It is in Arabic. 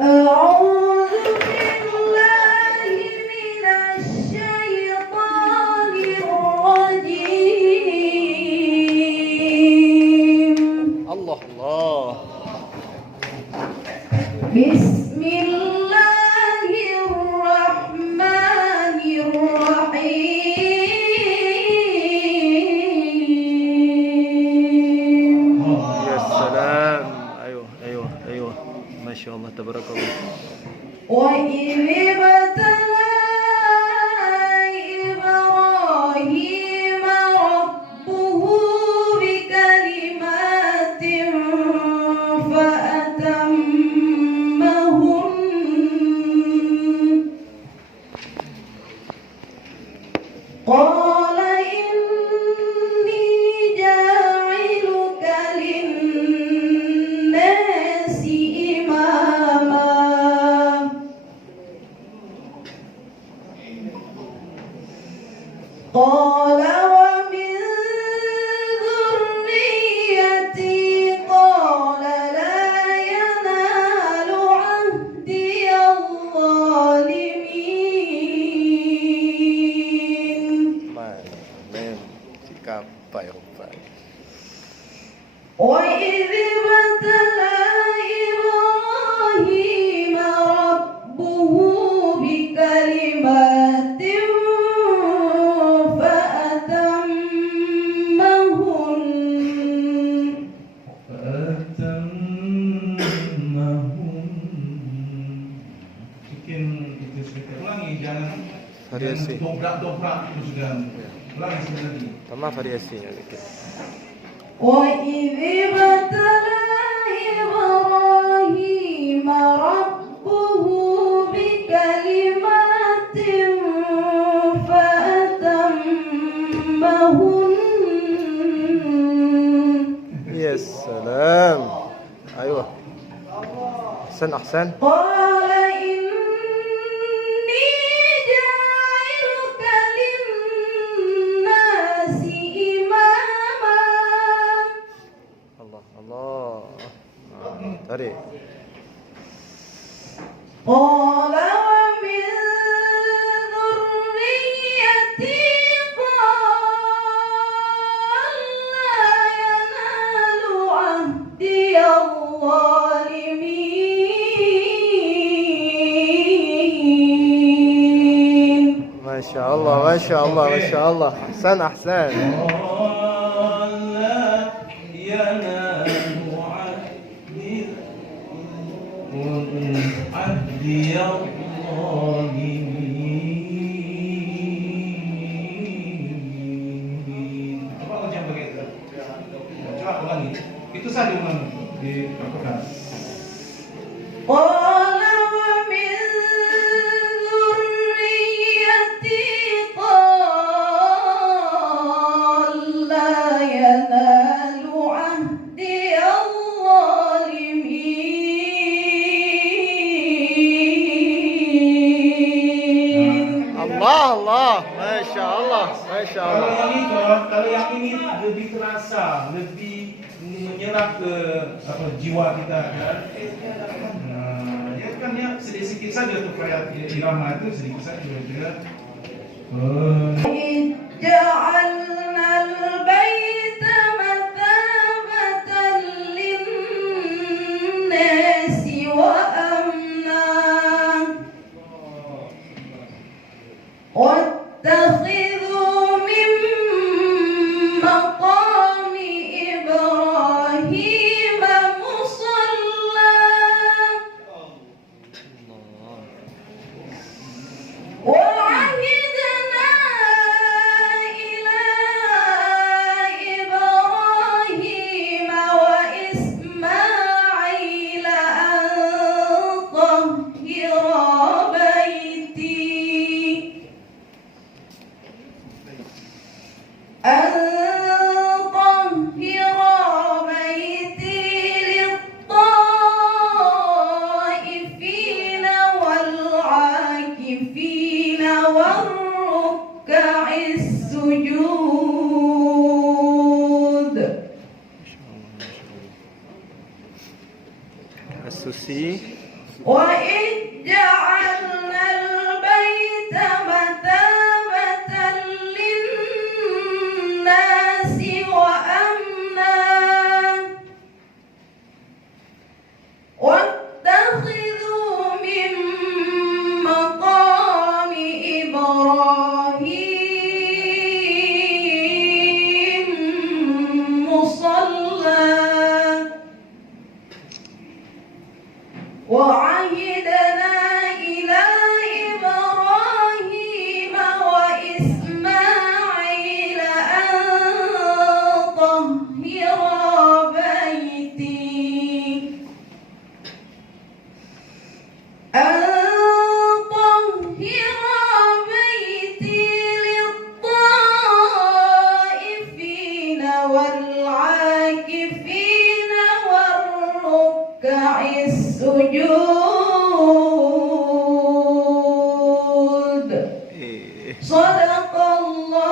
أعوذ بالله من الشيطان الرجيم. الله الله. بسم الله الرحمن الرحيم. يا سلام. ايوه ايوه ايوه، ما شاء الله تبارك الله. وإذ ابتلى إبراهيم ربه بكلمات فأتمهن قال إني جاعلك للناس إماما قال ومن ذريتي قال لا ينال عهدي الظالمين. Sampai rupai. وإذ ابتلى إبراهيم ربه بكلمات Bikin itu sedikit ulangi, jangan Variasi. dobrak itu sudah. Ulangi sekali lagi. Tambah variasinya dikit. وإذ ابتلى إبراهيم ربه بكلمات فأتمهن يا سلام. ايوه، احسن احسن. قال إني جاعلك للناس إماما الله الله. tarik. قال ومن ذريتي قال لا ينال عهدي الظالمين. ما شاء الله ما شاء الله ما شاء الله. احسن احسن. Coba ulangi. Itu saja ulangi di Al-Quran. قال ومن ذريتي قال لا ينال عهدي الظالمين. الله الله ما شاء الله ما شاء Kalau الله. yang itu, kalau yang ini lebih terasa, lebih menyerap ke jiwa kita kan. Nah, ya kan ya sedikit saja tuh kayak irama itu sedikit saja juga. إذ جعلنا البيت مثابة للناس وأمنا واتخذوا من مقام إبراهيم مصلى وعهدنا إلى إبراهيم وإسماعيل أن طهر بيتي للطائفين والعاكفين والركع السجود. السوسي وإذ جعلنا البيت مثابة للناس وأمنا واتخذوا من مقام إبراهيم مصلى وعهدنا إلى إبراهيم وإسماعيل أن طهر بيتي للطائفين والعاكفين والركع السجود. صدق الله